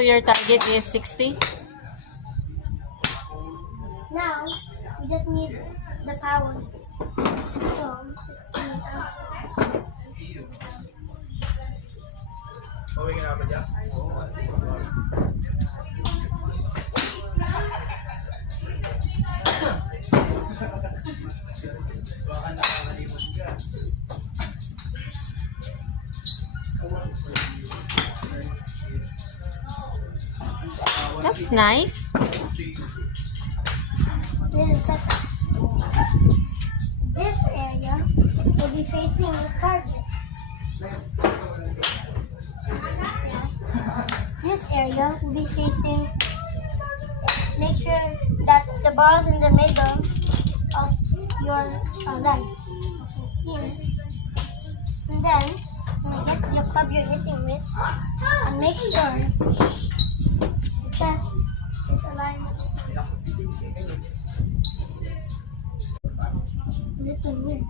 So your target is 60? Now, we just need the power. So, 16,000. That's nice. This area will be facing the target. This area will be facing. Make sure that the ball is in the middle of your legs. Here. And then when you hit your club you're hitting with, and make sure the chest is aligned. Little win.